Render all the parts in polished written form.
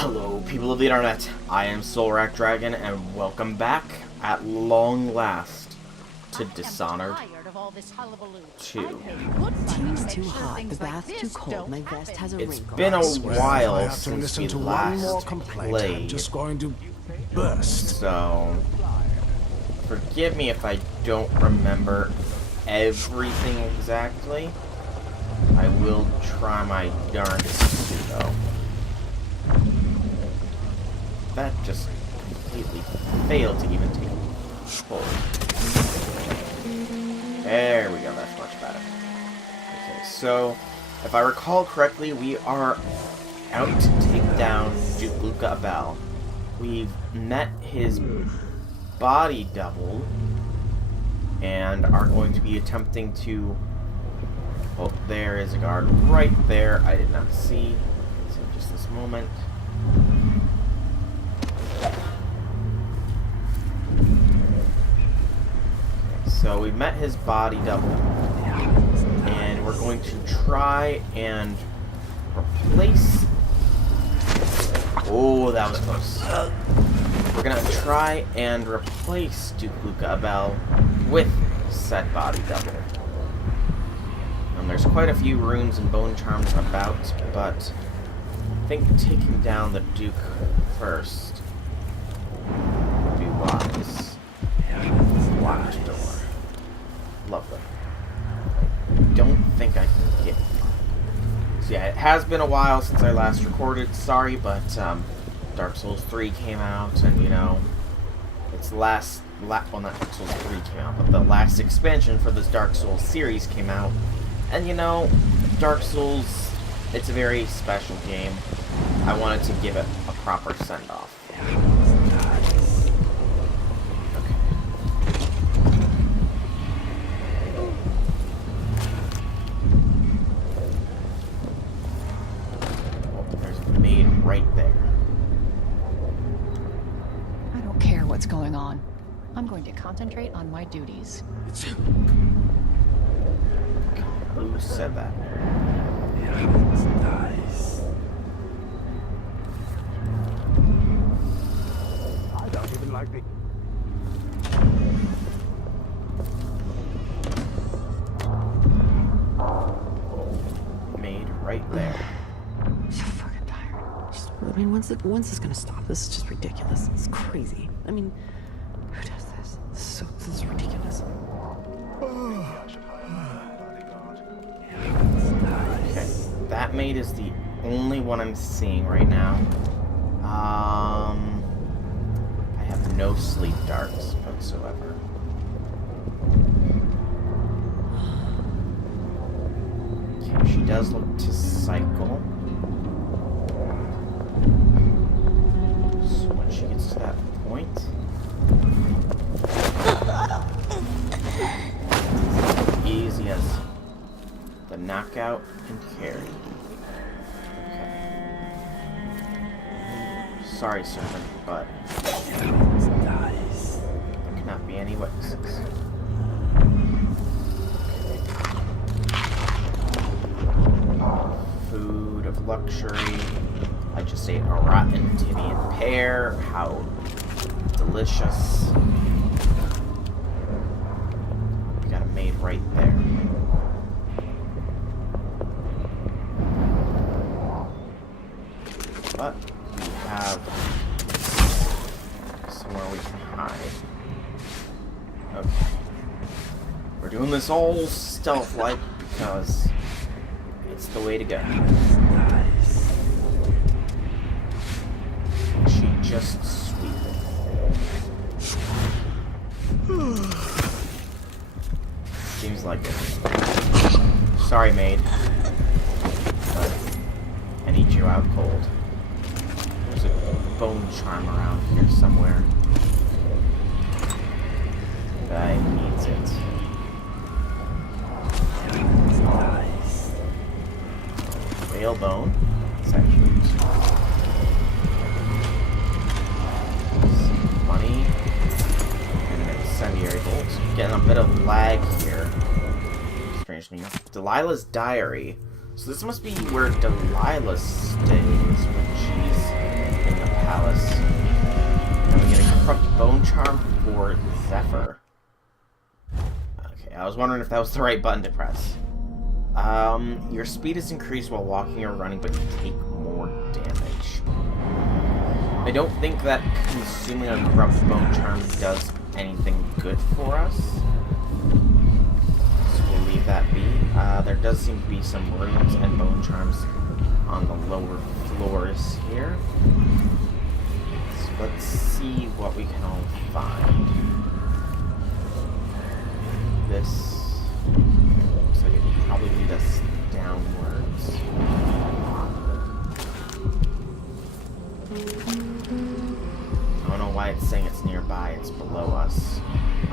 Hello, people of the internet. I am Soulrack Dragon, and welcome back, at long last, to Dishonored 2. Tea's too hot, the bath's too cold, my vest has a It's wrinkle. been a I while have to since listen we to one more last complaint. I'm played, just going to burst. so forgive me if I don't remember everything exactly. I will try my darndest to, though. That just completely failed to even take hold. There we go, that's much better. Okay, so, if I recall correctly, we are out to take down Duke Luca Abel. We've met his body double, and are going to be attempting to... Oh, there is a guard right there. I did not see. So just this moment. So we met his body double, and we're going to try and replace... Oh, that was close. We're going to try and replace Duke Luca Abel with said body double. There's quite a few runes and bone charms about, but I think taking down the Duke first would be wise. Locked door. Lovely. I don't think I can get... So yeah, it has been a while since I last recorded. Sorry, but Dark Souls 3 came out, and you know, it's well, not Dark Souls 3 came out, but the last expansion for this Dark Souls series came out. And you know, Dark Souls, it's a very special game. I wanted to give it a proper send-off. Okay. Oh, there's a maid right there. I don't care what's going on. I'm going to concentrate on my duties. Who said that? I don't even like the... Made right there. I'm so fucking tired. I mean, when's this gonna stop? This is just ridiculous. It's crazy. I mean, who does this? This is ridiculous. Okay, that maid is the only one I'm seeing right now. I have no sleep darts whatsoever. Okay, she does look to cycle. So when she gets to that point... Easy as the knockout and carry. Okay. Sorry, servant, but there cannot be any witnesses. Food of luxury. I just ate a rotten Tibian pear. How delicious. We got a maid right there. But we have somewhere we can hide. Okay. We're doing this all stealth-like because it's the way to go. She just sweet. Seems like it. Sorry, maid. But I need you out cold. There's a bone charm around here somewhere. Guy needs it. Whalebone. It's actually useful. Some money. And an incendiary bolt. Getting a bit of lag here. Strangely enough. Delilah's diary. So this must be where Delilah stays when she's I was wondering if that was the right button to press. Your speed is increased while walking or running, but you take more damage. I don't think that consuming a corrupt bone charm does anything good for us. So we'll leave that be. There does seem to be some runes and bone charms on the lower floors here. So let's see what we can all find. This looks like it would probably lead us downwards. I don't know why it's saying it's nearby, it's below us. I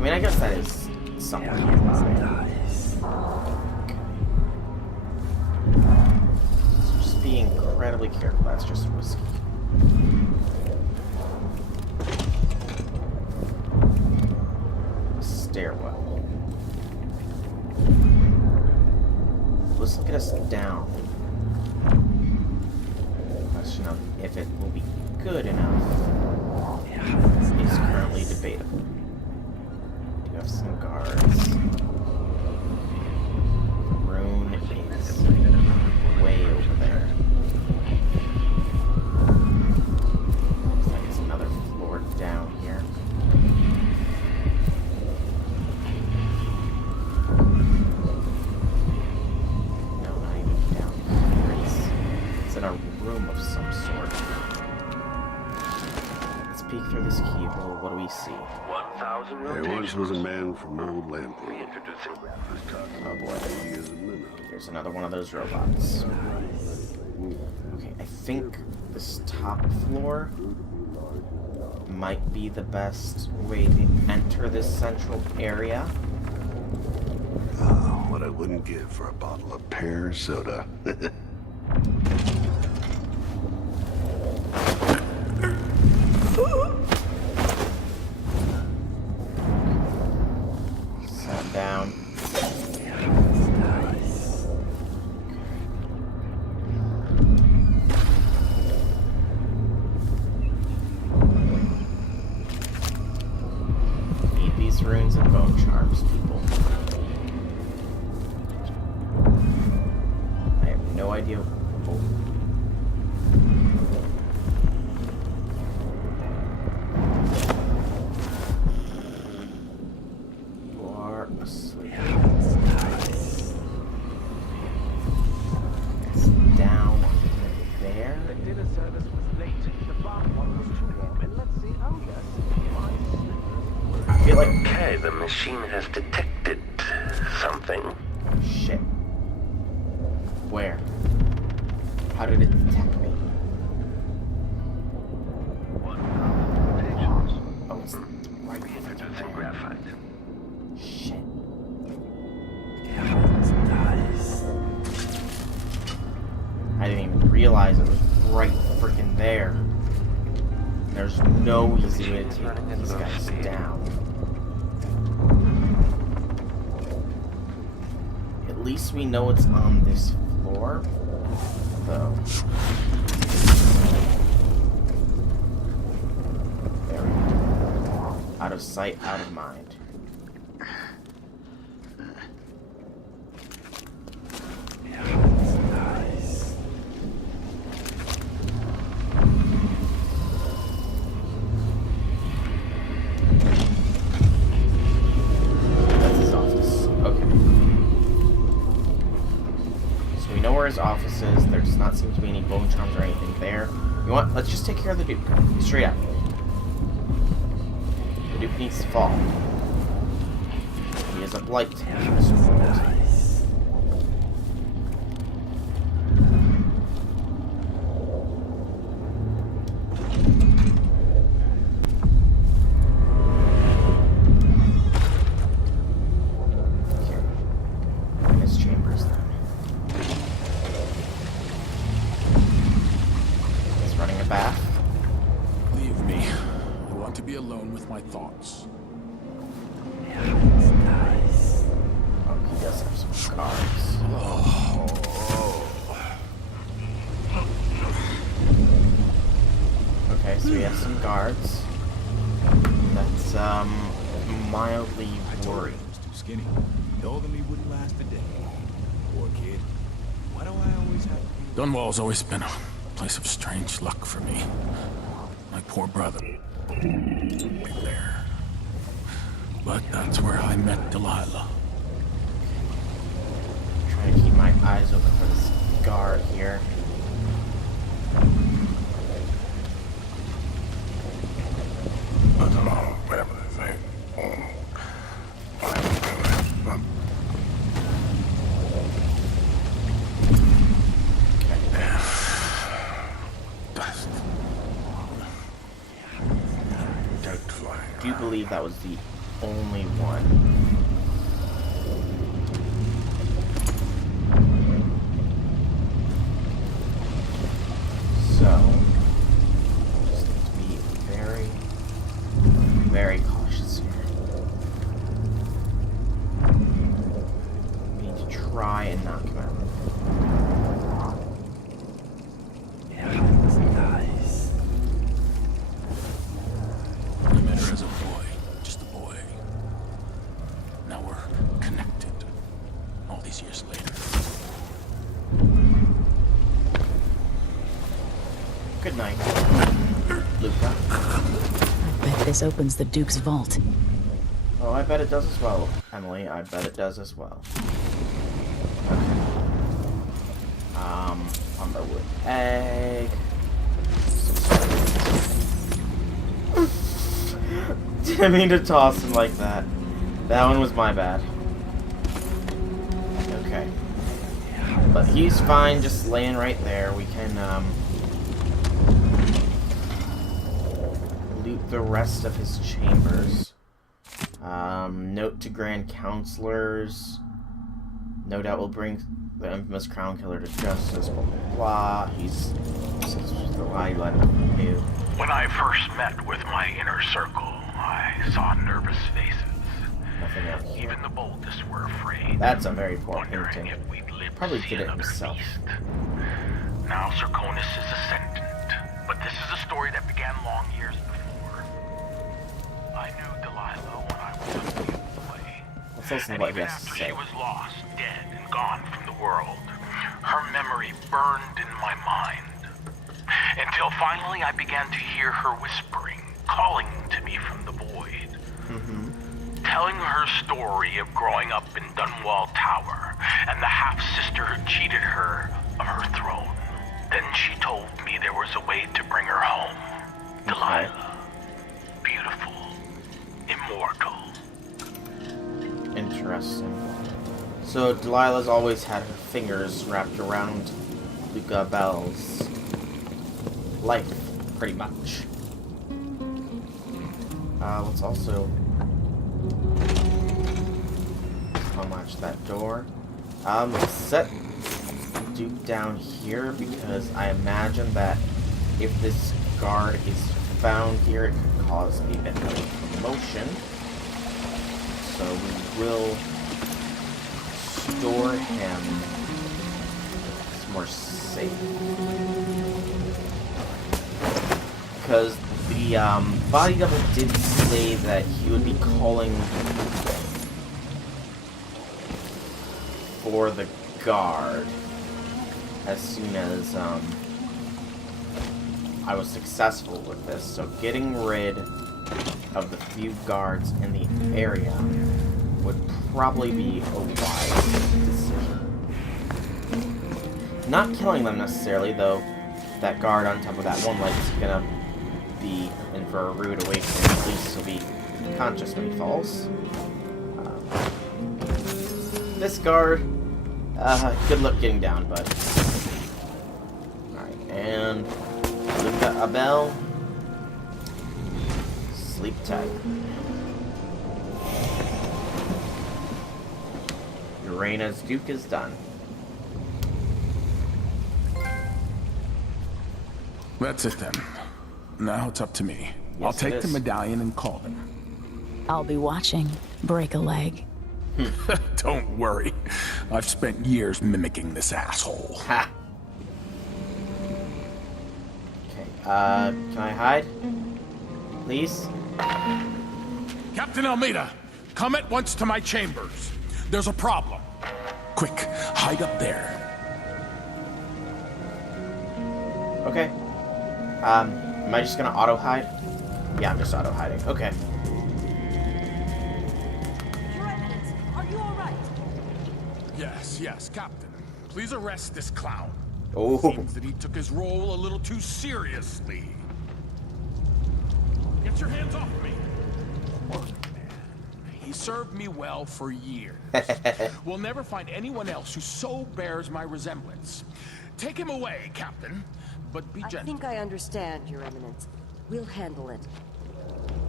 mean, I guess that is somewhere nearby. Okay. So just be incredibly careful, that's just whiskey. Stairwell. Let's get us down. Question of if it will be good enough is currently debatable. We do have some guards. The rune is way over there. Looks like it's another floor down here. A room of some sort. Let's peek through this keyhole. What do we see? 1,000 There once was a man from old Lamport. Oh boy. Here's another one of those robots. Okay, I think this top floor might be the best way to enter this central area. What I wouldn't give for a bottle of pear soda. Sat down. Need these runes and bone charms, people. I have no idea. Oh. Asleep. It's down there. The dinner service was late. The bath water was too warm. And let's see. Oh yes, my slippers. I feel like Okay, the machine has detected something. shit. Where? How did it detect me? Oh, it's right Reintroducing graphite. Shit. I didn't even realize it was right freaking there. There's no easy way to take these guys down. At least we know it's on this floor, though. There we go. Out of sight, out of mind. His office is. There does not seem to be any bone charms or anything there. You know what? Let's just take care of the Duke. Straight up. The Duke needs to fall. He is a blight to this world. Okay. His chambers then. Running a bath. Leave me. I want to be alone with my thoughts. Oh, he does have some cards. Okay, so we have some guards. That's mildly I told him worried. he was too skinny. Told him he wouldn't last a day. Poor kid. Why do I always have to be... Dunwall's always been a place of strange luck for me. My poor brother. There. But that's where I met Delilah. Trying to keep my eyes open for this guard here. I don't know, whatever they say. Dust. Do you believe that was the only one? So, just need to be very, very cautious here. We need to try and knock him out. I met her as a boy, just a boy. Now we're connected. All these years later. Good night, Luca. Bet this opens the Duke's vault. Oh, I bet it does as well, Emily. I bet it does as well. Okay. Umberwood egg. Didn't mean to toss him like that. That one was my bad. Okay. But he's fine just laying right there. We can, loot the rest of his chambers. Note to Grand Counselors. No doubt will bring the infamous Crown Killer to justice, blah, blah, blah. He's the lie you let him do. When I first met with my inner circle, I saw nervous faces. Nothing else here. Even the boldest were afraid. That's a very poor wondering painting. if we'd live Probably to see did it another himself. feast. Now Serconis is ascendant, but this is a story that began long years before. I knew Delilah when I was only a boy. Let's listen And to what he even has to after say. she was lost, dead, and gone from the world, her memory burned in my mind. Until finally I began to hear her whispering, calling to me from the void. Telling her story of growing up in Dunwall Tower and the half-sister who cheated her of her throne. Then she told me there was a way to bring her home. Delilah. Beautiful. Immortal. Interesting. So Delilah's always had her fingers wrapped around Luca Bell's life, pretty much. Let's also unlatch that door. Set Duke down here because I imagine that if this guard is found here, it could cause a bit of commotion. So we will store him. It's more safe. Because the body double did say that he would be calling for the guard as soon as I was successful with this. So getting rid of the few guards in the area would probably be a wise decision. Not killing them necessarily, though. That guard on top of that one light's gonna be in for a rude awakening. At least he'll be conscious when he falls. This guard, good luck getting down, bud. Alright, and Luca Abel, sleep tight. Urena's Duke is done. That's it then. Now it's up to me. I'll Yes, it take the is. medallion and call them. I'll be watching. Break a leg. Don't worry. I've spent years mimicking this asshole. Ha! Okay, can I hide? Please? Captain Almeida, come at once to my chambers. There's a problem. Quick, hide up there. Okay. Am I just gonna auto-hide? Yeah, I'm just auto-hiding. Okay. Your Eminence, are you all right? Yes, Captain. Please arrest this clown. Oh. Seems that he took his role a little too seriously. Get your hands off me. He served me well for years. We'll never find anyone else who so bears my resemblance. Take him away, Captain, but be I gentle. think I understand, Your Eminence. We'll handle it.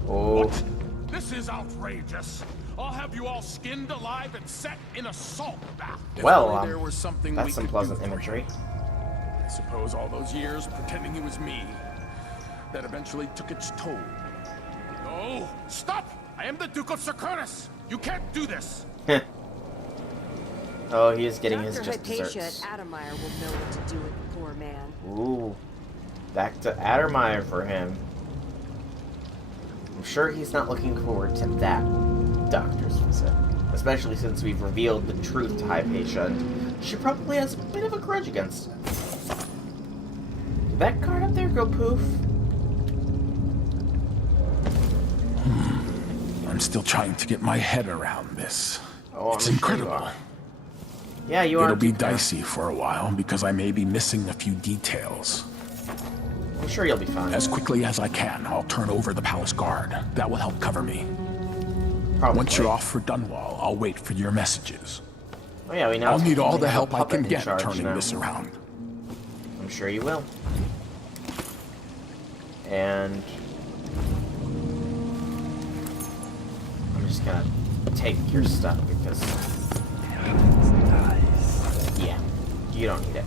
Oh. What? This is outrageous. I'll have you all skinned alive and set in a salt bath. If Well, only there was something that's we some could pleasant do for imagery. him. I suppose all those years pretending he was me, that eventually took its toll. No! Stop! I am the Duke of Securus! You can't do this! Oh, he is getting his Dr. just Hypatia desserts. at Adamire will know what to do with the poor man. Ooh. Back to Addermeyer for him. I'm sure he's not looking forward to that doctor's visit. Especially since we've revealed the truth to Hypatia, and she probably has a bit of a grudge against him. Did that card up there go poof? I'm still trying to get my head around this. Oh, I'm It's sure you incredible. are. Yeah, you are. It'll be too. dicey for a while because I may be missing a few details. I'm sure you'll be fine. As quickly as I can, I'll turn over the palace guard. That will help cover me. Probably. Once you're off for Dunwall, I'll wait for your messages. Oh yeah, we know. I'll need all we the have a help I puppet can in get charge turning now. this around. I'm sure you will. And I'm just gonna take your stuff because yeah, you don't need it.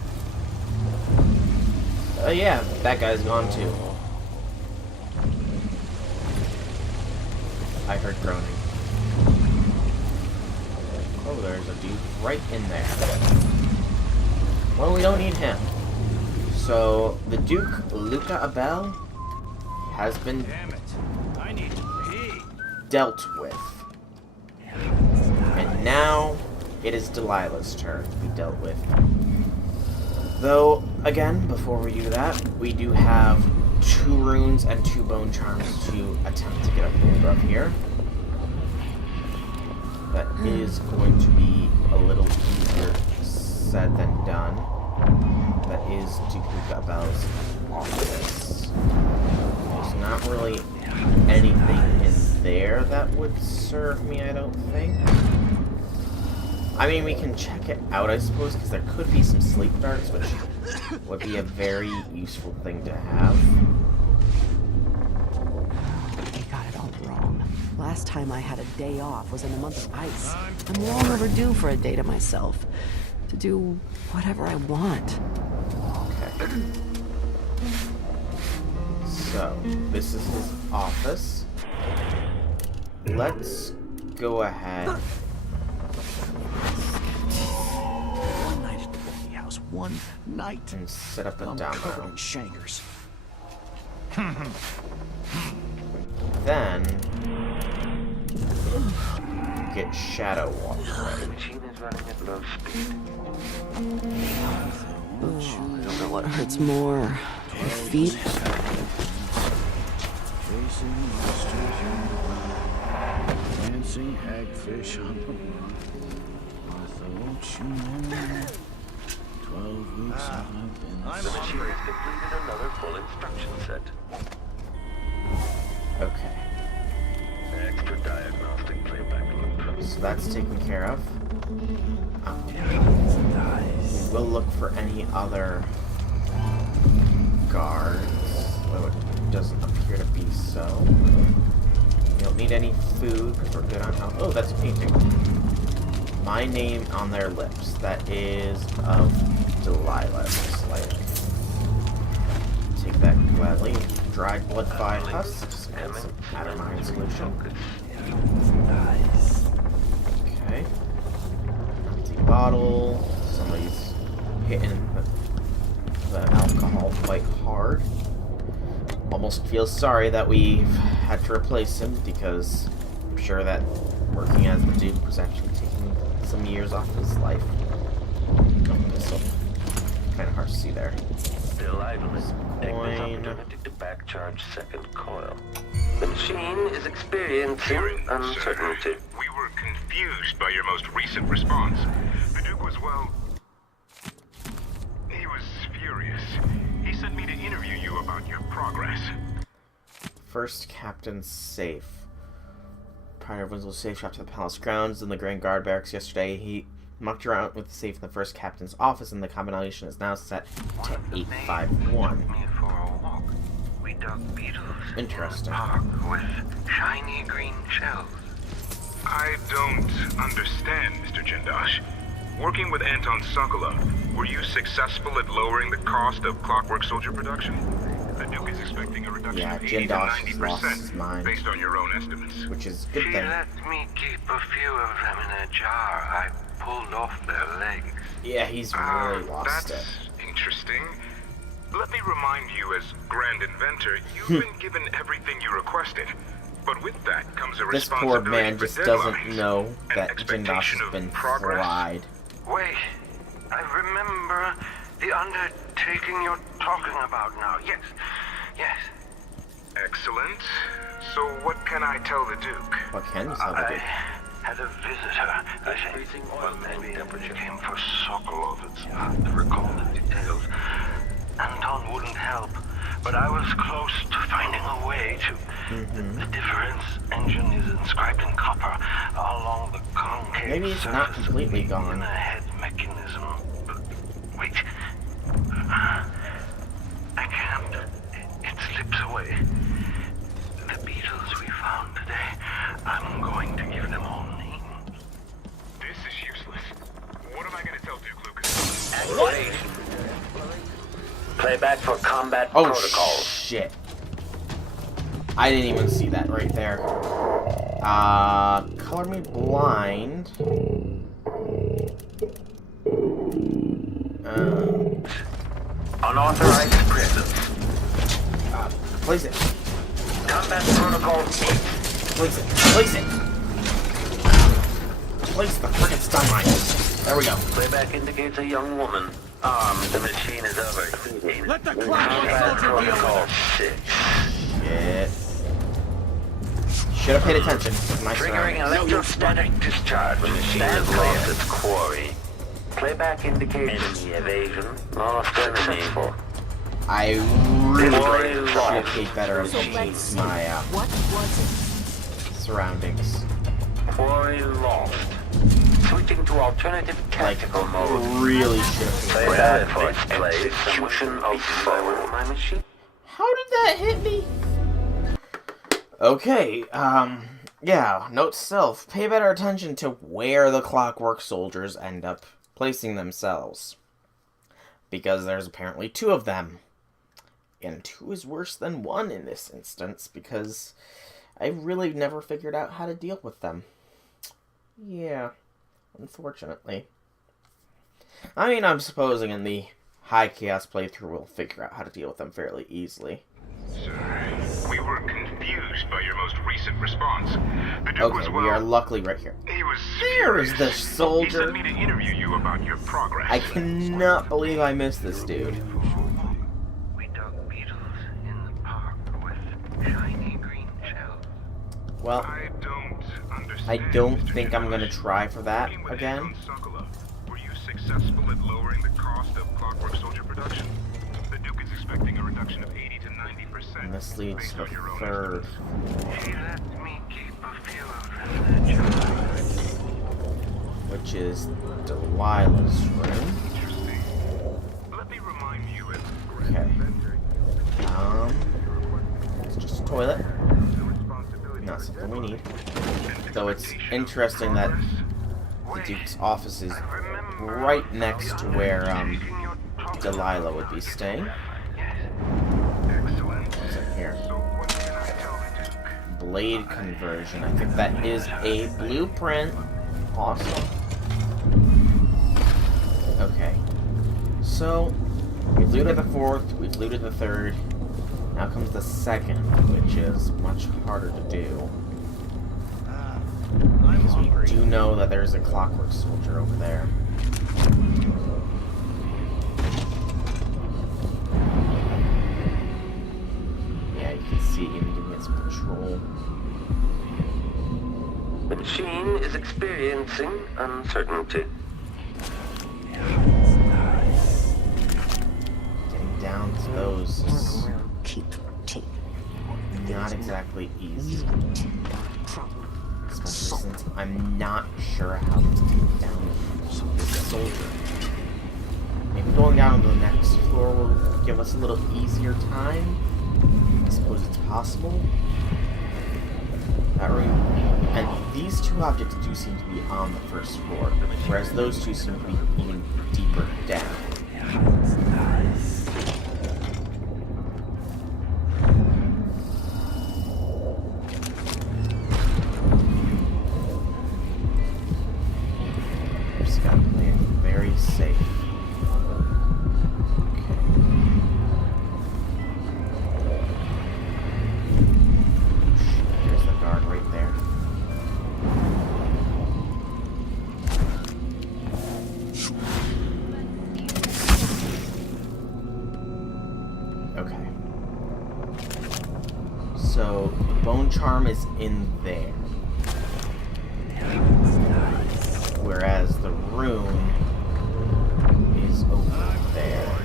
Oh yeah, that guy's gone too. I heard groaning. Oh, there's a dude right in there. Well, we don't need him. So, the Duke, Luca Abel, has been Damn it. I need to pee. dealt with. And now, it is Delilah's turn to be dealt with. Though, again, before we do that, we do have 2 runes and 2 bone charms to attempt to get a hold of here. That is going to be a little easier said than done. That is Duke Abel's office. There's not really anything in there that would serve me, I don't think. I mean, we can check it out, I suppose, because there could be some sleep darts, which would be a very useful thing to have. You got it all wrong. Last time I had a day off was in the month of ice. I'm long overdue for a day to myself. To do whatever I want. Okay. So, this is his office. Let's go ahead. One night at the Becky house. One night. And set up a I'm demo. covered in shankers. Then get Shadow Walk ready. Machine is running at low speed. Oh, I don't know what hurts more. My feet? Chasing monsters in the wild. Dancing hagfish on the run. Martha, won't you know? 12 weeks I've been The machine has completed another full instruction set. Okay. Extra diagnostic playback loop. So that's taken care of. We'll look for any other guards, though it doesn't appear to be so. We don't need any food because we're good on health. Oh, that's a painting. My name on their lips. That is of Delilah. Looks like. Take that gladly. Dried blood by husks and some adamine solution. Okay. Empty bottle. Somebody's hitting the alcohol quite hard. Almost feels sorry that we've had to replace him because I'm sure that working as the Duke was actually taking some years off his life. Oh, pistol. Kind of hard to see there. Delighted. Take this Coin. opportunity to backcharge second coil. The machine is experiencing uncertainty. We were confused by your most recent response. The Duke was, well... he was furious. He sent me to interview you about your progress. First Captain's safe. Prior of Winslow's safe shot to the palace grounds in the Grand Guard barracks yesterday. He mucked around with the safe in the first captain's office, and the combination is now set to 851. Took me for a walk. We dug beetles Interesting. in a park with shiny green shells. I don't understand, Mr. Jindosh. Working with Anton Sokolov, were you successful at lowering the cost of Clockwork Soldier production? The Duke is expecting a reduction Yeah, of 80 to Jindosh has lost his 90% mind, based on your own estimates. which is a good She thing. let me keep a few of them in a jar. I pulled off their legs. Yeah, he's really lost That's it. interesting. Let me remind you, as Grand Inventor, you've been given everything you requested. But with that comes a This poor responsibility man for just doesn't deadlines, know an that Jindosh expectation has of been progress. fried. Wait, I remember the undertaking you're talking about now. Yes, yes. Excellent. So what can I tell the Duke? What can you tell the I Duke? had a visitor. I think freezing oil maybe temperature came for Sokolov. It's hard to recall the details. Anton wouldn't help, but I was close to finding a way to... The difference engine is inscribed in copper along the concave Maybe it's not surface completely of the gone. inner head mechanism. Wait. I can't. It slips away. The beetles we found today, I'm going to give them all names. This is useless. What am I going to tell Duke Lucas? Activation. Playback for combat Oh, protocols. shit. I didn't even see that right there. Color me blind. Unauthorized presence. Place it. Combat protocol 8. Place it. Place it. Place the frickin' stun mine. There we go. Playback indicates a young woman. Armed, the machine is overheating. Let the Combat Clockwork Soldier deal protocol with it. 6. Shit. Should have paid attention to my Triggering surroundings. electrostatic discharge. The machine has lost its quarry. Playback indicates enemy evasion. Lost enemy. I really Quarry should lost. have paid better attention to my What was surroundings. Quarry lost. Switching to alternative Like, tactical mode. really should have paid Playback better for attention. execution of foe. My machine. How did that hit me? Okay, yeah, note to self, pay better attention to where the Clockwork Soldiers end up placing themselves. Because there's apparently 2 of them. And 2 is worse than 1 in this instance, because I really never figured out how to deal with them. Yeah, unfortunately. I mean, I'm supposing in the High Chaos playthrough we'll figure out how to deal with them fairly easily. Sir, we were confused by your most recent response. The Duke was, Okay, well... we are luckily right here. He was There is furious. the He soldier. sent me to interview you about your progress. I cannot believe I missed this dude. We dug beetles in the park with shiny green shells. Well, I don't understand. I don't Mr. think I'm gonna Jindosh. try for that Working with again. Anton Sokolov, were you successful at lowering the cost of Clockwork Soldier production? The Duke is expecting a reduction of 80 to 90%. And this leads based to on the your own 3rd, She let me keep a few of them in a jar. which is Delilah's room. Interesting. Let me remind you as Grand Okay. Inventor, It's just a toilet. the responsibility Not for something we need. deadlines, Though it's expectation of interesting that progress. the Duke's office is right next to where, Delilah would be staying. Excellent. What's in here? So what can I tell the Duke? Blade conversion. I think that is a blueprint. Awesome. Okay. So, we've looted the 4th, we've looted the 3rd. Now comes the 2nd, which is much harder to do. Because we do know that there's a clockwork soldier over there. Yeah, you can see him doing his patrol. The machine is experiencing uncertainty. Getting down to those is Keep tape. not exactly easy. Especially since I'm not sure how to take down this soldier. Maybe going down to the next floor will give us a little easier time. I suppose it's possible. That room. And these two objects do seem to be on the first floor, whereas those two seem to be even deeper down. Just gotta play it very safe. There's the guard right there. Okay. So, the bone charm is in there. Whereas the rune is over there.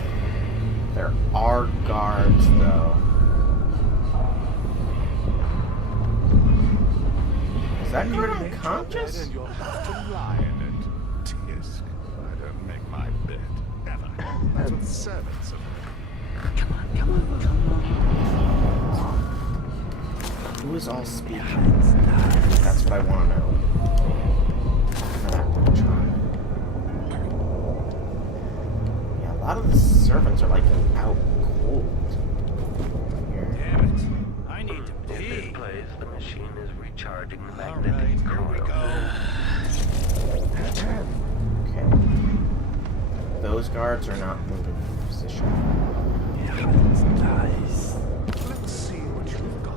There are guards, though. Is that guard unconscious? And you'll have to lie in it. Tisk, I don't make my bed. Ever. That's what the servants are. Who is all speaking? That's what I want to know. For that bone charm. Yeah, a lot of the servants are like out cold. Here. Damn it. I need to If pee. it plays, the machine is recharging the magnetic coil. Okay. Those guards are not moving from position. Let's see what you've got.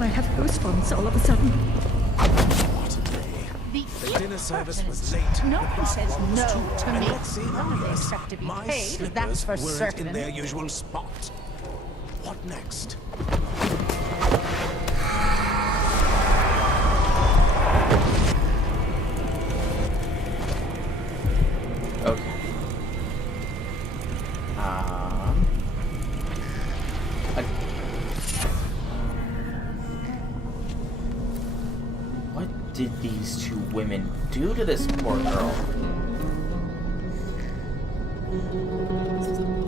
I have goosebumps all of a sudden. The Dinner service was late. No one says no to And me. let's see how They yes, expect to be my paid, slippers that's for weren't certain. in their usual spot. What next? Okay. What did these two women do to this poor girl?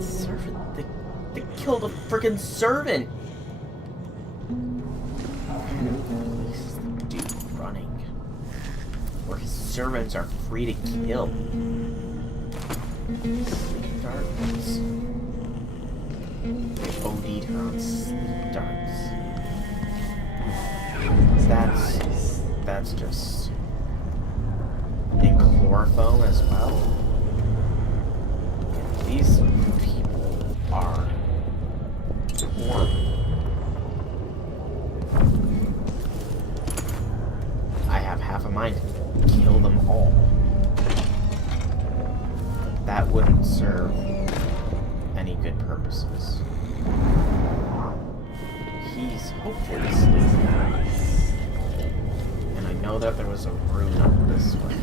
Servant? They killed a freaking servant! This dude running. Where his servants are free to kill. Sleep darts. They OD'd her on sleep darts. That's just... And chloroform as well. Yeah, these people are horrible. I have half a mind to kill them all. That wouldn't serve any good purposes. He's hopefully sleeping. And I know that there was a rune up this way.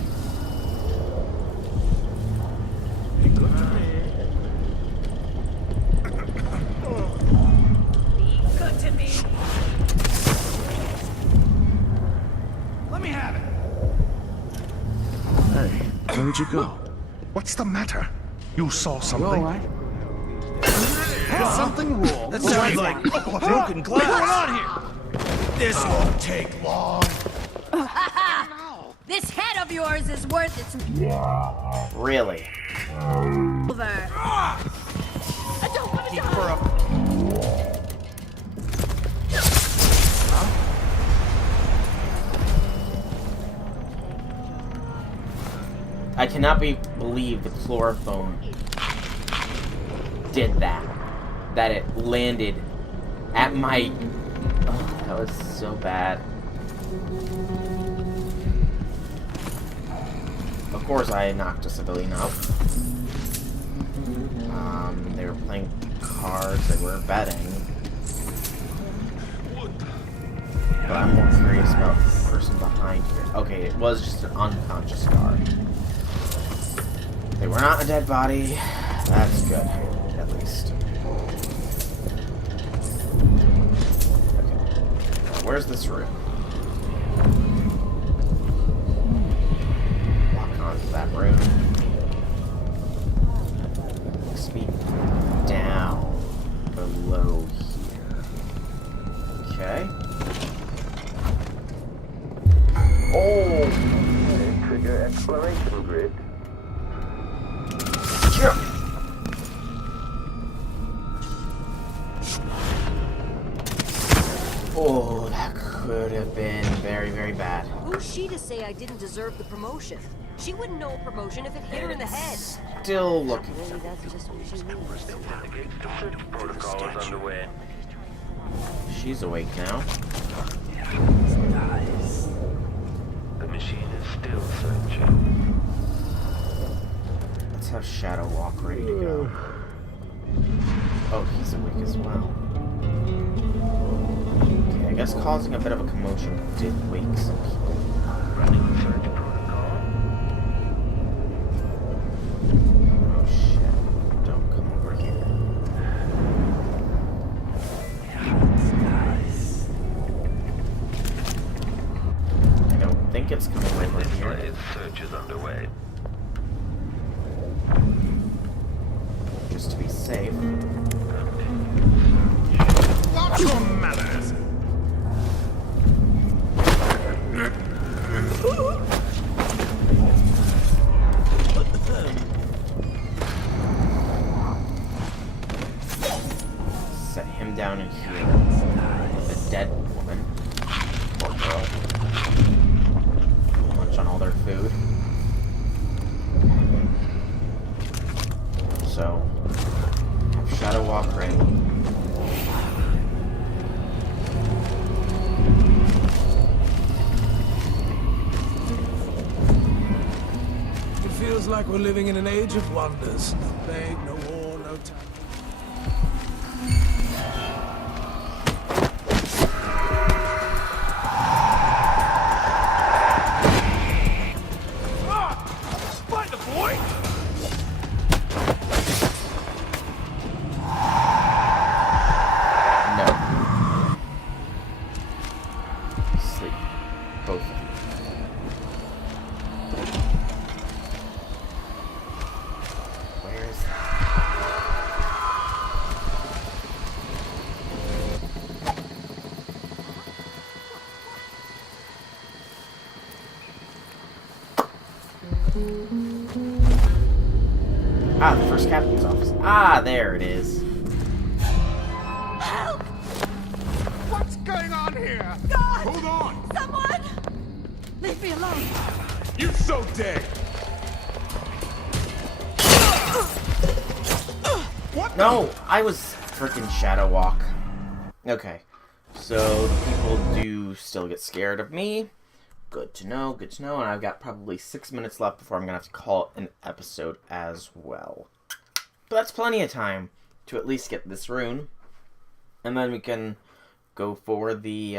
Be good to me. Be good to me. Let me have it. Hey, where'd you go? What's the matter? You saw something? There's something wrong. That sounds like broken glass. What's going on here? This won't take long. This head of yours is worth its Really? over. I don't want to die. I cannot believe the chloroform did that. That it landed at my... Oh, that was so bad. Of course I knocked a civilian out. They were playing cards, they were betting. But I'm more curious about the person behind here. Okay, it was just an unconscious guard. They were not a dead body. That's good, at least. Okay. Now, where's this room? Walk onto that room. Takes me down below here. Okay. Oh! Trigger exploration grid. Yeah. Oh, that could have been very, very bad. Who's she to say I didn't deserve the promotion? She wouldn't know a promotion if it hit her in the head. Still looking. Maybe that's just what she needs. Protocol is underway. She's awake now. The machine is still searching. Let's have Shadow Walk ready to go. Oh, he's awake as well. Okay, I guess causing a bit of a commotion did wake some people. Running search protocol. Oh shit. Don't come over here. I don't think it's coming over here. Its search is underway. Just to be safe. Watch your manners! Set him down in here. The dead woman. Poor girl. Munch on all their food. So, have Shadow Walk ready. It feels like we're living in an age of wonders. No plague, no war, no time. Fight the boy! No. Sleep. Both of you. Where is Ah, the first captain's office. Ah, there it is. Help! What's going on here? God! Hold on! Someone! Leave me alone! You so dead! What? No, I was freaking Shadow Walk. Okay, so the people do still get scared of me. Good to know, good to know. And I've got probably 6 minutes left before I'm going to have to call it an episode as well. But that's plenty of time to at least get this rune. And then we can go for the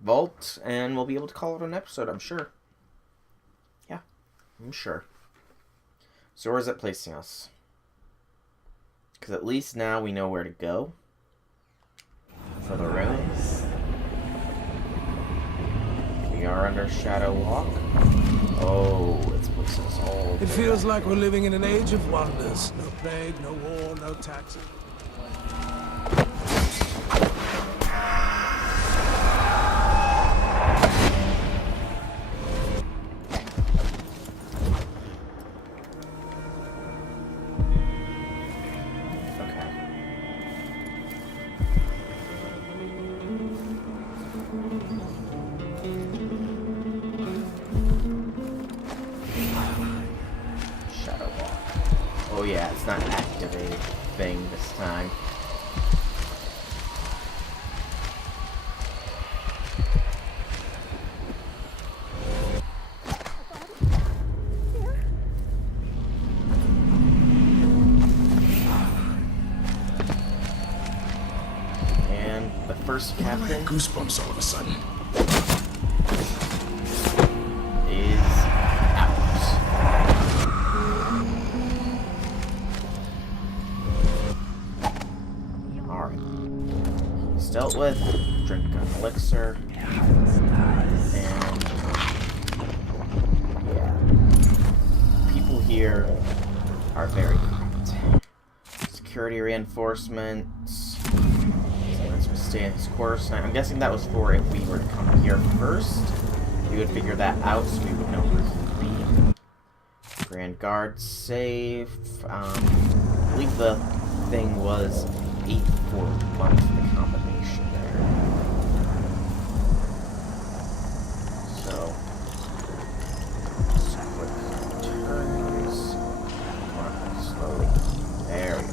vault, and we'll be able to call it an episode, I'm sure. Yeah, I'm sure. So where is it placing us? Because at least now we know where to go for the runes. We are under Shadow Walk. Oh, it's placing us all. It feels like we're living in an age of wonders. No plague, no war, no taxes. Oh yeah, it's not activating thing this time. And the first captain Goosebumps all of a sudden. is out. Alright. He's dealt with. Drink an elixir. And yeah. People here are very corrupt. Security reinforcements. Let's stay in his quarters tonight. I'm guessing that was for if we were to come here first. We would figure that out so we would know where he'd be. Grand Guard safe. I believe the thing was 841 for the combination there. So, just quick turns. Slowly. There we go.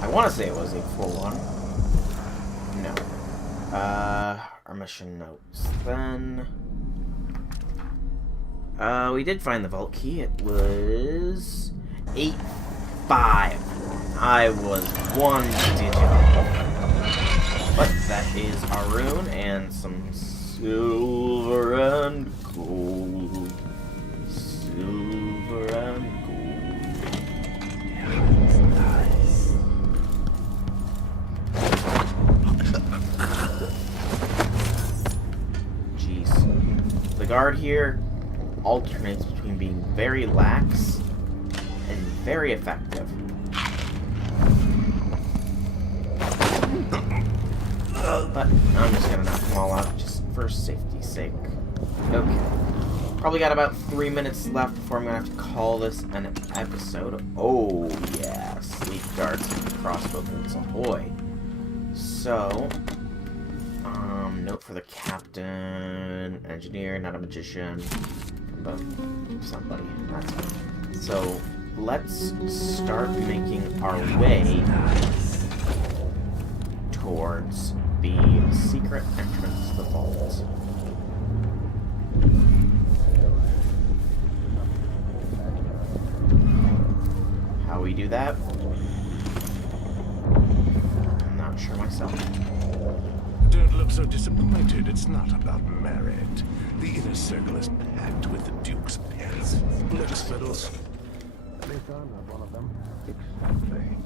I want to say it was 841. No. Our mission notes then. We did find the vault key. It was 8-5. I was one digit off. But that is our rune and some silver and gold. Silver and gold. That's nice. Jeez. The guard here alternates between being very lax and very effective. But I'm just gonna knock them all out just for safety's sake. Okay. Probably got about 3 minutes left before I'm gonna have to call this an episode. Oh yeah, sleep darts and crossbow bolts ahoy. So, note for the captain, engineer, not a magician. But somebody. That's fine. So let's start making our way towards the secret entrance to the vault. How we do that? I'm not sure myself. Don't look so disappointed. It's not about merit. The inner circle is packed with the Duke's pets. Let us fiddles. At least I'm not one of them. Exactly.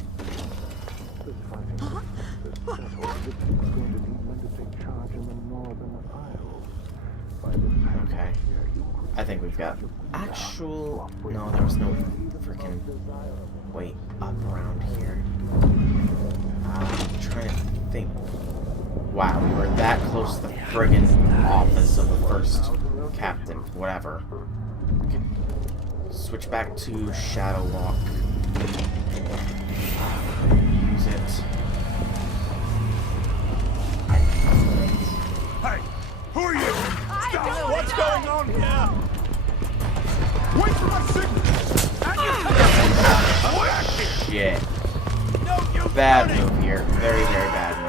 This fighting this battle, the Duke's going to need men to take charge in the northern Isles. By this time Okay. I think we've got actual... No, there was no freaking... Wait, up around here. I'm trying to think. Wow, we were that close to the friggin' office of the first captain. Whatever. Okay. Switch back to Shadow Walk. Use it. Hey, who are you? Stop! What's going on here? Wait for my signal! Shit. Bad move here. Very, very bad move.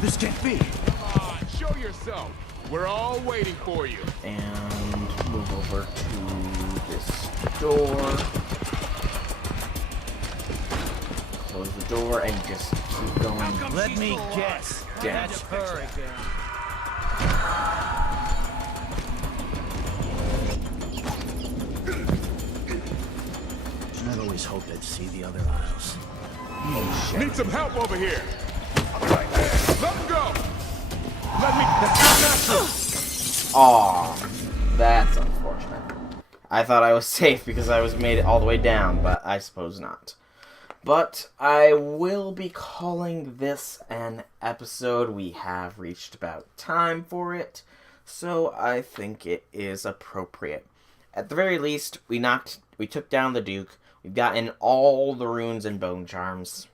This can't be. Come on, show yourself. We're all waiting for you. And move over to this door. Close the door and just keep going. Let me guess. Down. That's her again. I'd always hoped I'd see the other aisles. Oh shit. Need some help over here. Let him go. Let me. That's not natural. Aw, that's unfortunate. I thought I was safe because I was made it all the way down, but I suppose not. But I will be calling this an episode. We have reached about time for it, so I think it is appropriate. At the very least, we took down the Duke. We've gotten all the runes and bone charms.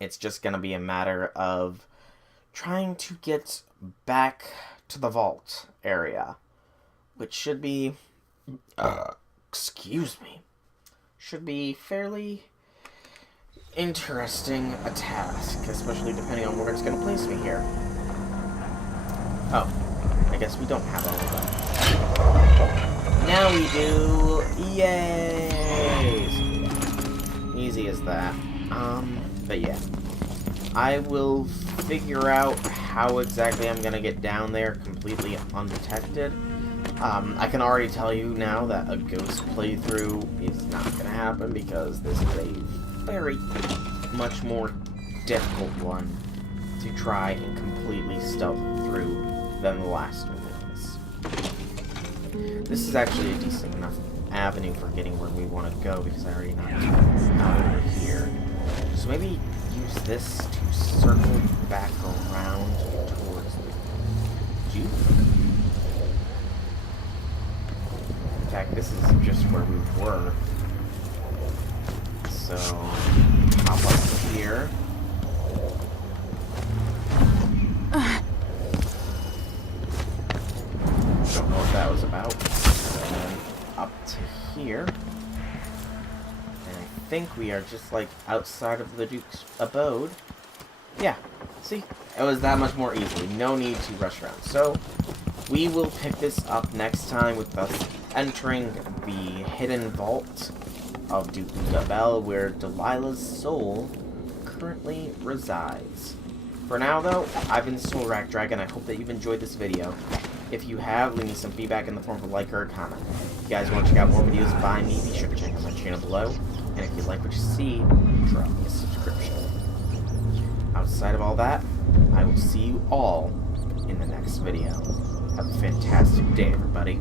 It's just gonna be a matter of trying to get back to the vault area, which should be, excuse me, should be fairly interesting a task, especially depending on where it's going to place me here. Oh, I guess we don't have all of that. Now we do! Yay! Easy as that. But yeah. I will figure out how exactly I'm going to get down there completely undetected. I can already tell you now that a ghost playthrough is not going to happen because this is a very much more difficult one to try and completely stealth through than the last one was. This is actually a decent enough avenue for getting where we want to go because I already know it's out over here. So maybe use this to circle back around towards the Duke. In fact, this is just where we were. So, hop up here. Don't know what that was about. And then up to here. And I think we are just like outside of the Duke's abode. Yeah, see? It was that much more easily. No need to rush around. So, we will pick this up next time with us entering the hidden vault of Duke Bell, where Delilah's soul currently resides. For now, though, I've been Soulrack Dragon. I hope that you've enjoyed this video. If you have, leave me some feedback in the form of a like or a comment. If you guys want to check out more videos by me, be sure to check out my channel below. And if you like what you see, drop me a subscription. Outside of all that, I will see you all in the next video. Have a fantastic day, everybody.